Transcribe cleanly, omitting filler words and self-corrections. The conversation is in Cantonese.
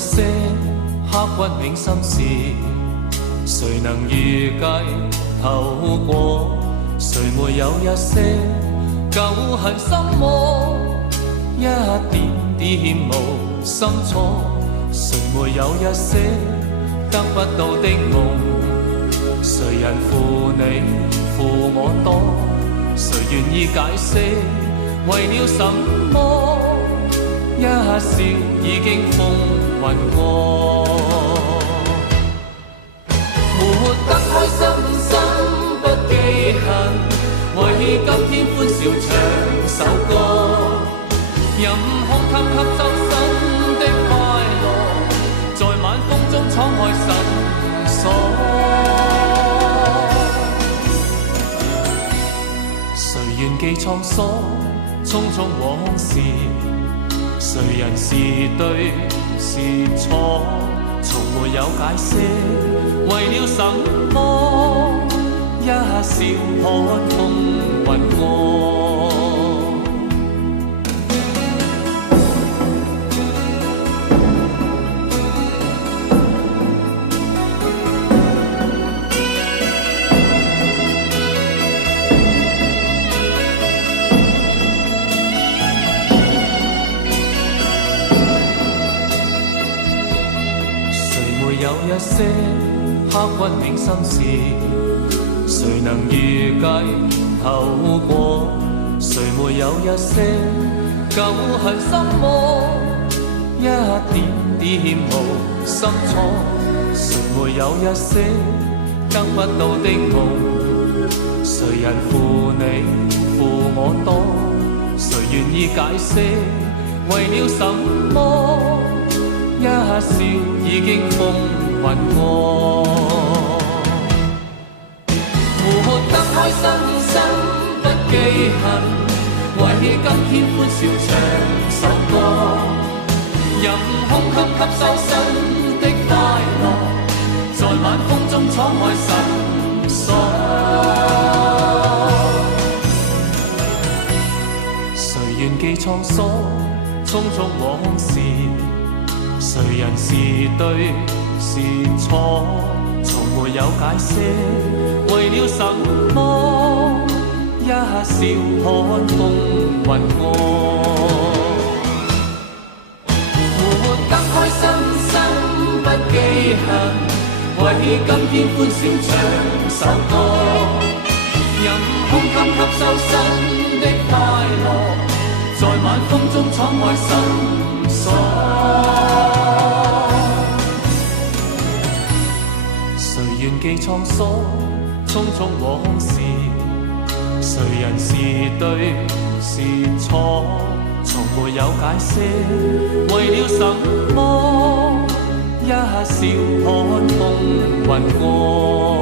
些刻骨銘心事，誰能預計透過？誰沒有一些舊恨心魔，一點點無心錯？誰沒有一些得不到的夢？誰人負你負我多？誰願意解釋為了什麼？一笑已經風雲過，活得開心心不記恨，為今天歡笑唱首歌，任空襟吸收新的快樂，在晚風中敞開心鎖。誰願記滄桑，匆匆往事，誰人是對是錯，從沒有解釋，為了什麼？一笑看風雲過。一些刻骨銘心事，誰能預計透過？誰沒有一些舊恨心魔，一點點無心錯？誰沒有一些得不到的夢？誰人負你負我多？誰願意解釋為了什麼？一笑已經風雲過，活得開心心不記恨，為今天歡笑唱首歌，任空襟吸收新的快樂，在晚風中敞開心鎖。誰願記滄桑，匆匆往事，誰人是對是錯，從沒有解釋，為了什麼？一笑看風雲過，活得開心心不記恨，為今天歡笑唱首歌，任空襟吸收新的快樂，在晚風中敞開心鎖。誰願記滄桑，匆匆往事，誰人是對是錯，從沒有解釋，為了什麼？一笑看風雲過。